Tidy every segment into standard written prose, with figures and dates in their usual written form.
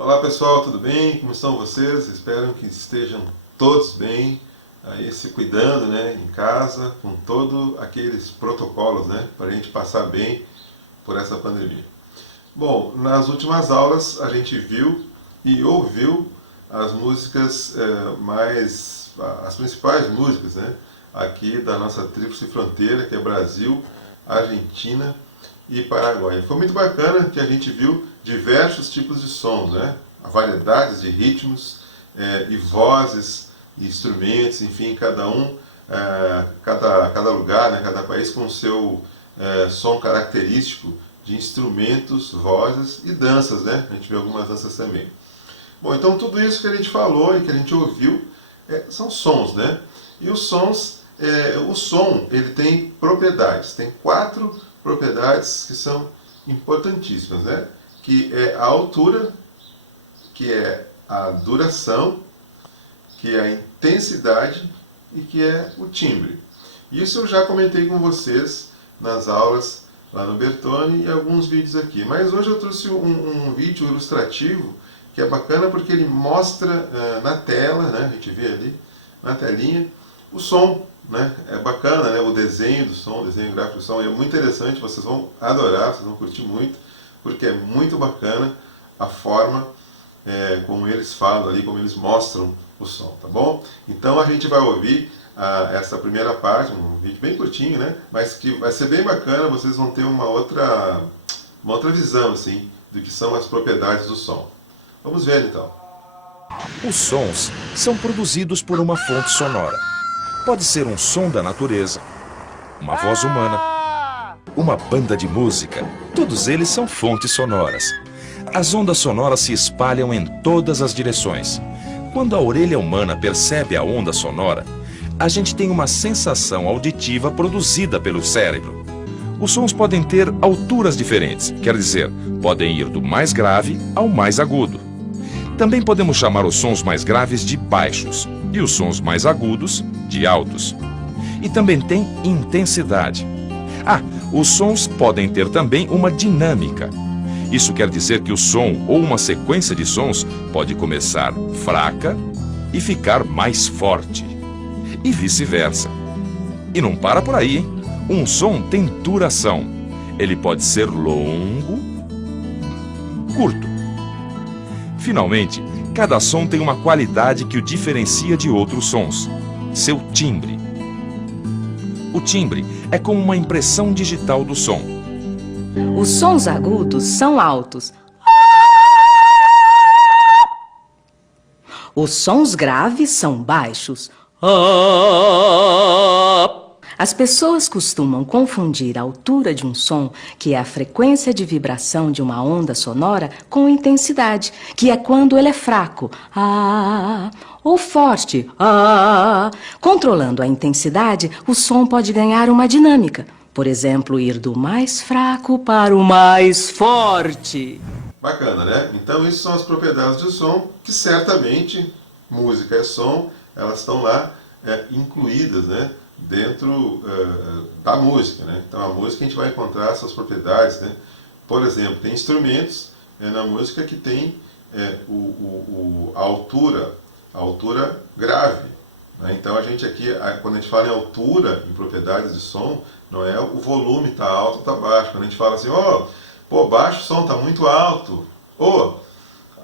Olá pessoal, tudo bem? Como estão vocês? Espero que estejam todos bem, aí se cuidando, né, em casa, com todos aqueles protocolos, né, para a gente passar bem por essa pandemia. Bom, nas últimas aulas a gente viu e ouviu as músicas as principais músicas, né, aqui da nossa tríplice fronteira, que é Brasil, Argentina e Paraguai. Foi muito bacana que a gente viu diversos tipos de sons, né? Variedades de ritmos e vozes, e instrumentos, enfim, cada lugar, né? Cada país com o seu som característico de instrumentos, vozes e danças, né? A gente viu algumas danças também. Bom, então tudo isso que a gente falou e que a gente ouviu são sons, né? E os sons, o som, ele tem propriedades, tem 4 propriedades que são importantíssimas, né? Que é a altura, que é a duração, que é a intensidade e que é o timbre. Isso eu já comentei com vocês nas aulas lá no Bertone e alguns vídeos aqui. Mas hoje eu trouxe um vídeo ilustrativo que é bacana porque ele mostra na tela, né? A gente vê ali na telinha, o som. Né? É bacana, né? O desenho do som, o desenho gráfico do som, é muito interessante, vocês vão adorar, vocês vão curtir muito, porque é muito bacana a forma como eles falam ali, como eles mostram o som, tá bom? Então a gente vai ouvir essa primeira parte, um vídeo bem curtinho, né? Mas que vai ser bem bacana, vocês vão ter uma outra visão, assim, do que são as propriedades do som. Vamos ver então. Os sons são produzidos por uma fonte sonora. Pode ser um som da natureza, uma voz humana, uma banda de música. Todos eles são fontes sonoras. As ondas sonoras se espalham em todas as direções. Quando a orelha humana percebe a onda sonora, a gente tem uma sensação auditiva produzida pelo cérebro. Os sons podem ter alturas diferentes, quer dizer, podem ir do mais grave ao mais agudo. Também podemos chamar os sons mais graves de baixos e os sons mais agudos de altos. E também tem intensidade. Os sons podem ter também uma dinâmica. Isso quer dizer que o som ou uma sequência de sons pode começar fraca e ficar mais forte. E vice-versa. E não para por aí, hein? Um som tem duração. Ele pode ser longo, curto. Finalmente, cada som tem uma qualidade que o diferencia de outros sons, seu timbre. O timbre é como uma impressão digital do som. Os sons agudos são altos. Os sons graves são baixos. As pessoas costumam confundir a altura de um som, que é a frequência de vibração de uma onda sonora, com intensidade, que é quando ele é fraco, ou forte, Controlando a intensidade, o som pode ganhar uma dinâmica. Por exemplo, ir do mais fraco para o mais forte. Bacana, né? Então, isso são as propriedades do som, que certamente, música é som, elas estão lá incluídas, né? Dentro da música, né? Então a música a gente vai encontrar essas propriedades, né? Por exemplo, tem instrumentos na música que tem a altura grave, né? Então a gente aqui, quando a gente fala em altura, em propriedades de som, não é o volume tá alto ou tá baixo. Quando a gente fala assim, baixo o som tá muito alto,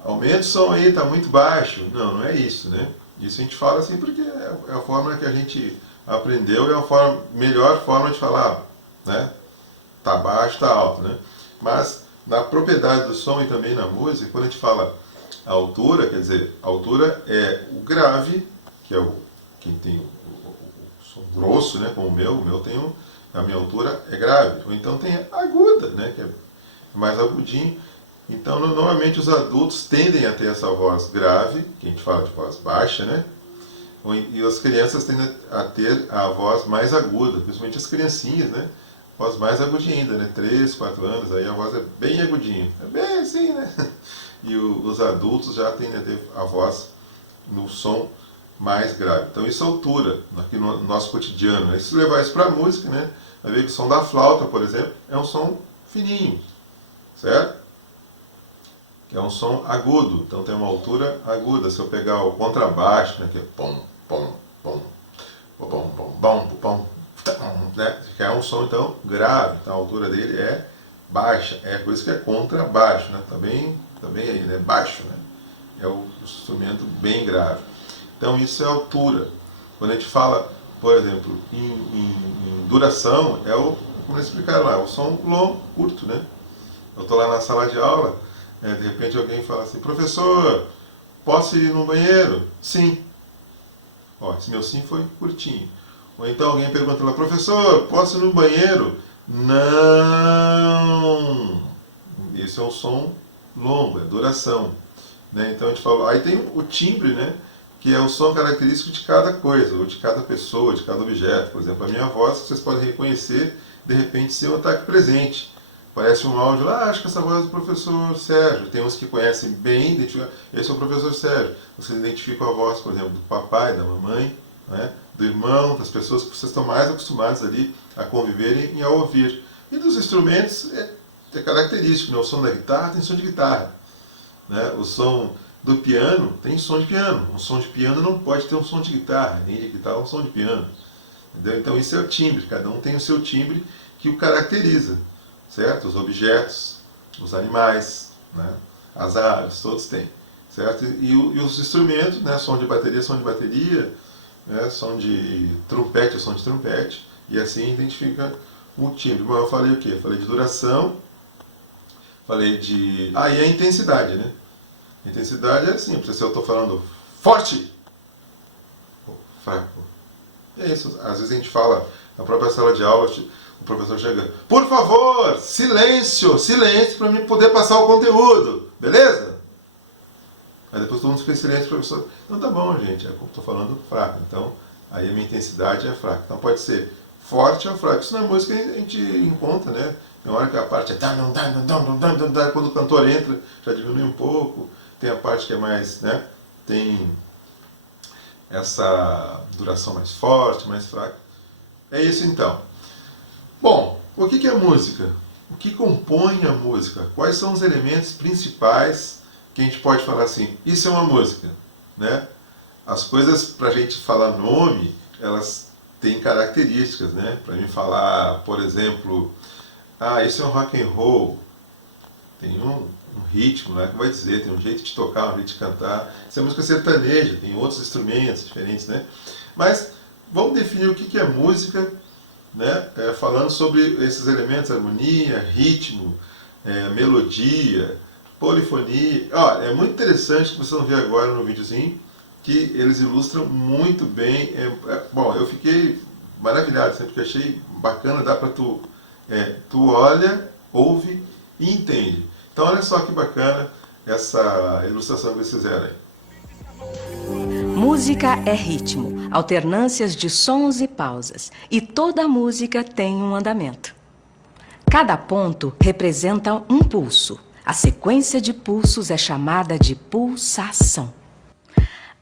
aumenta o som aí, tá muito baixo. Não é isso, né? Isso a gente fala assim porque é a forma que a gente aprendeu, é a melhor forma de falar, né? Tá baixo, tá alto, né? Mas na propriedade do som e também na música, quando a gente fala a altura, quer dizer, a altura é o grave, que é quem tem o som grosso, né? Como o meu tem a minha altura é grave. Ou então tem a aguda, né? Que é mais agudinho. Então, normalmente os adultos tendem a ter essa voz grave, que a gente fala de voz baixa, né? E as crianças tendem a ter a voz mais aguda, principalmente as criancinhas, né? Voz mais agudinha ainda, né? 3, 4 anos, aí a voz é bem agudinha. É bem assim, né? E os adultos já tendem a ter a voz no som mais grave. Então isso é altura, aqui no nosso cotidiano. Aí se levar isso para a música, né? Vai ver que o som da flauta, por exemplo, é um som fininho, certo? que é um som agudo, então tem uma altura aguda. Se eu pegar o contrabaixo, né, que é pom, pom, pom, pom, pom, pom, pom, né, que é um som então grave, então a altura dele é baixa, é por isso que é contrabaixo, né, tá bem aí, né, baixo, né, é um instrumento bem grave. Então isso é altura. Quando a gente fala, por exemplo, em duração, como eles explicaram lá, é o som longo, curto, né. Eu estou lá na sala de aula, de repente alguém fala assim, professor, posso ir no banheiro? Sim. Ó, esse meu sim foi curtinho. Ou então alguém pergunta lá, professor, posso ir no banheiro? Não. Esse é um som longo, é duração. Né? Então a gente fala, aí tem o timbre, né? Que é o som característico de cada coisa, ou de cada pessoa, de cada objeto. Por exemplo, a minha voz, vocês podem reconhecer, de repente, se eu estar aqui presente. Parece um áudio lá, acho que essa voz é do professor Sérgio. Tem uns que conhecem bem, esse é o professor Sérgio. Vocês identificam a voz, por exemplo, do papai, da mamãe, né? Do irmão, das pessoas que vocês estão mais acostumados ali a conviverem e a ouvir. E dos instrumentos é característico, né? O som da guitarra tem som de guitarra, né? O som do piano tem som de piano. Um som de piano não pode ter um som de guitarra, nem de guitarra um som de piano. Entendeu? Então isso é o timbre, cada um tem o seu timbre que o caracteriza. Certo? Os objetos, os animais, né? As aves, todos têm. Certo? E os instrumentos, né? Som de bateria, né? Som de trompete, som de trompete. E assim identifica o timbre. Bom, eu falei o quê? Falei de duração, falei de... e a intensidade, né? A intensidade é simples. Se eu estou falando forte, fraco. É isso. Às vezes a gente fala, na própria sala de aula, o professor chega, por favor, silêncio, silêncio para mim poder passar o conteúdo, beleza? Aí depois todo mundo fica em silêncio, professor, então tá bom, gente, eu estou falando fraco, então aí a minha intensidade é fraca. Então pode ser forte ou fraco. Isso na música a gente encontra, né? Tem hora que a parte é quando o cantor entra, já diminui um pouco, tem a parte que é mais, né? Tem essa duração mais forte, mais fraca. É isso então. Bom, o que é música? O que compõe a música? Quais são os elementos principais que a gente pode falar assim, isso é uma música, né? As coisas, para a gente falar nome, elas têm características, né? Para mim falar, por exemplo, isso é um rock and roll, tem um ritmo, né? Como vai dizer, tem um jeito de tocar, um jeito de cantar. Isso é música sertaneja, tem outros instrumentos diferentes, né? Mas vamos definir o que é música, né? Falando sobre esses elementos, harmonia, ritmo, melodia, polifonia. É muito interessante que vocês vão ver agora no videozinho, que eles ilustram muito bem. Bom, eu fiquei maravilhado, sempre que achei bacana, dá para tu olha, ouve e entende. Então olha só que bacana essa ilustração que eles fizeram aí. Música é ritmo, alternâncias de sons e pausas, e toda música tem um andamento. Cada ponto representa um pulso. A sequência de pulsos é chamada de pulsação.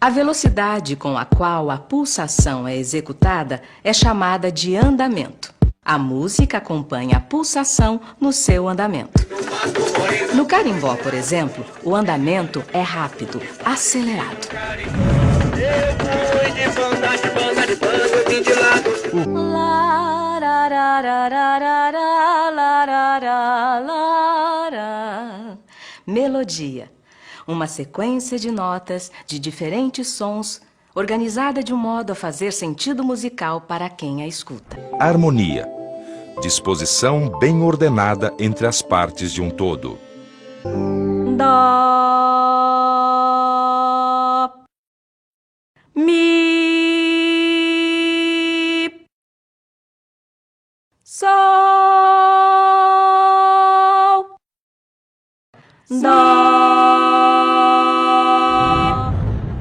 A velocidade com a qual a pulsação é executada é chamada de andamento. A música acompanha a pulsação no seu andamento. No carimbó, por exemplo, o andamento é rápido, acelerado. Melodia. Uma sequência de notas de diferentes sons, organizada de um modo a fazer sentido musical para quem a escuta. Harmonia. Disposição bem ordenada entre as partes de um todo. Dó, mi, sol, dó.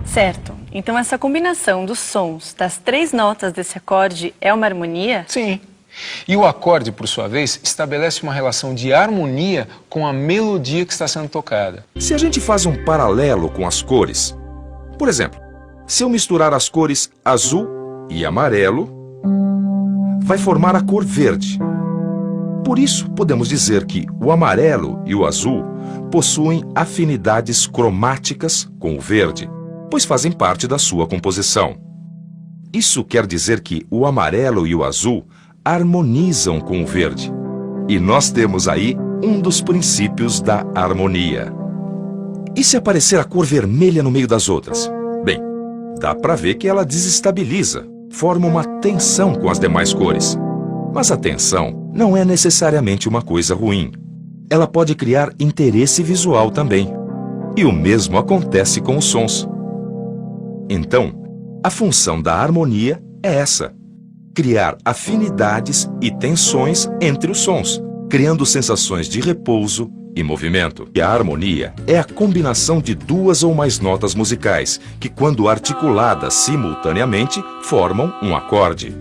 Certo. Então essa combinação dos sons das 3 notas desse acorde é uma harmonia? Sim. E o acorde, por sua vez, estabelece uma relação de harmonia com a melodia que está sendo tocada. Se a gente faz um paralelo com as cores, por exemplo, se eu misturar as cores azul e amarelo, vai formar a cor verde. Por isso, podemos dizer que o amarelo e o azul possuem afinidades cromáticas com o verde, pois fazem parte da sua composição. Isso quer dizer que o amarelo e o azul harmonizam com o verde. E nós temos aí um dos princípios da harmonia. E se aparecer a cor vermelha no meio das outras? Bem, dá para ver que ela desestabiliza, forma uma tensão com as demais cores. Mas a tensão não é necessariamente uma coisa ruim. Ela pode criar interesse visual também. E o mesmo acontece com os sons. Então, a função da harmonia é essa: criar afinidades e tensões entre os sons, criando sensações de repouso e movimento. E a harmonia é a combinação de duas ou mais notas musicais que, quando articuladas simultaneamente, formam um acorde.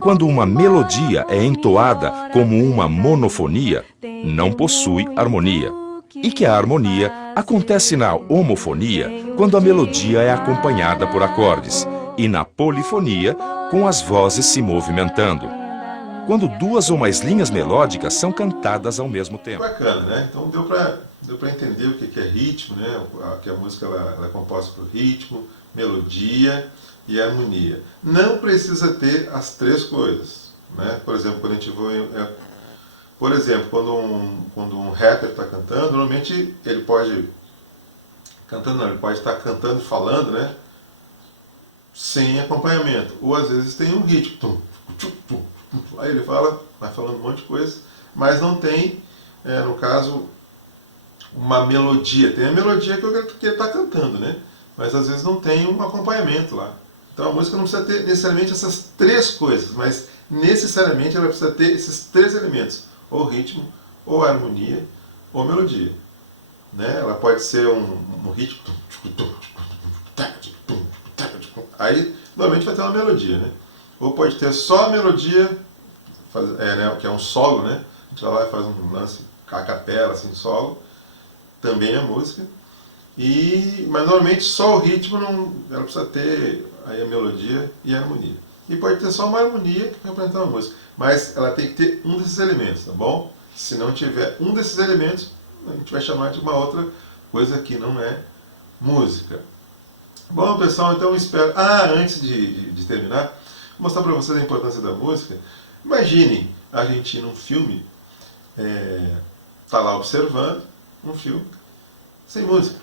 Quando uma melodia é entoada como uma monofonia, não possui harmonia. E que a harmonia acontece na homofonia, quando a melodia é acompanhada por acordes, e na polifonia, com as vozes se movimentando, quando duas ou mais linhas melódicas são cantadas ao mesmo tempo. Bacana, né? Então deu para entender o que é ritmo, né? Que a música ela é composta por ritmo, melodia e harmonia. Não precisa ter as três coisas, né? Por exemplo, quando a gente quando um rapper está cantando, normalmente ele pode ele pode estar cantando e falando, né? Sem acompanhamento, ou às vezes tem um ritmo, tum, tum, tum, tum. Aí ele vai falando um monte de coisa, mas não tem, no caso, uma melodia. Tem a melodia que ele está cantando, né? Mas às vezes não tem um acompanhamento lá. Então a música não precisa ter necessariamente essas três coisas, mas necessariamente ela precisa ter esses três elementos: ou ritmo, ou harmonia, ou melodia. Né? Ela pode ser um ritmo, aí normalmente vai ter uma melodia, né? Ou pode ter só a melodia, né, que é um solo, né? A gente vai lá e faz um lance a capela, assim, solo, também é música. Mas normalmente só o ritmo, ela precisa ter aí a melodia e a harmonia. E pode ter só uma harmonia que representa uma música, mas ela tem que ter um desses elementos, tá bom? Se não tiver um desses elementos, a gente vai chamar de uma outra coisa que não é música. Bom, pessoal, então eu espero... antes de terminar, vou mostrar para vocês a importância da música. Imaginem a gente num filme, tá lá observando um filme sem música.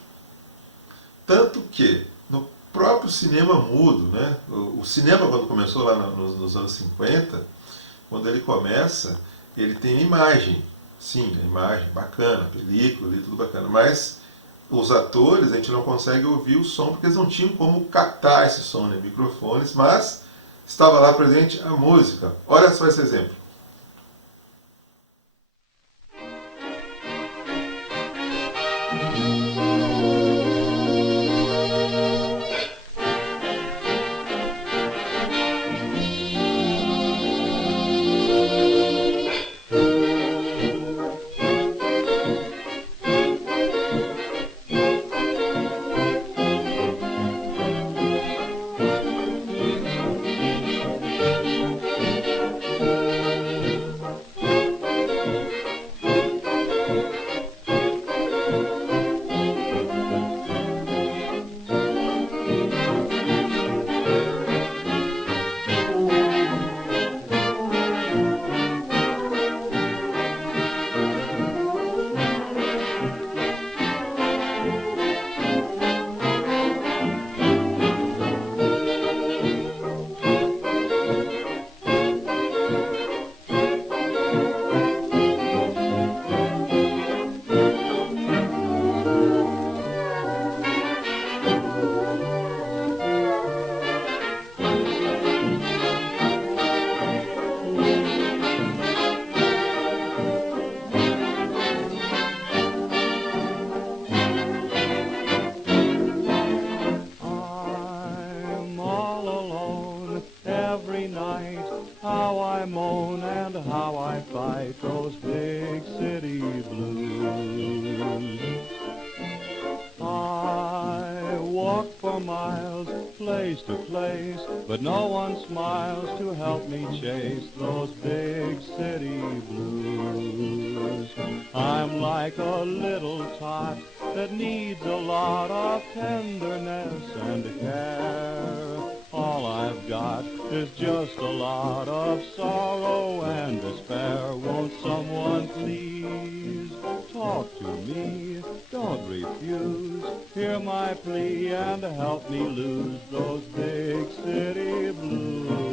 Tanto que no próprio cinema mudo, né? O cinema, quando começou lá nos anos 50, quando ele começa, ele tem imagem. Sim, a imagem bacana, película ali, tudo bacana, mas os atores, a gente não consegue ouvir o som porque eles não tinham como captar esse som, né? Microfones, mas estava lá presente a música. Olha só esse exemplo. place to place, but no one smiles to help me chase those big city blues. I'm like a little tot that needs a lot of tenderness and care. All I've got is just a lot of sorrow and despair. Won't someone please talk to me? Don't refuse. Hear my plea and help me lose those big city blues.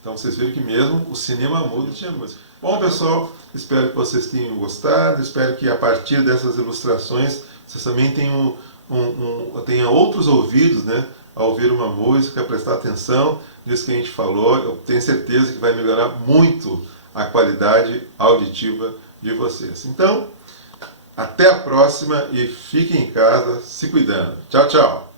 Então vocês viram que mesmo o cinema mudo tinha música. Bom, pessoal, espero que vocês tenham gostado, espero que a partir dessas ilustrações vocês também tenham, tenham outros ouvidos, né, a ouvir uma música, a prestar atenção nisso que a gente falou. Eu tenho certeza que vai melhorar muito a qualidade auditiva de vocês. Então, até a próxima e fiquem em casa se cuidando. Tchau, tchau!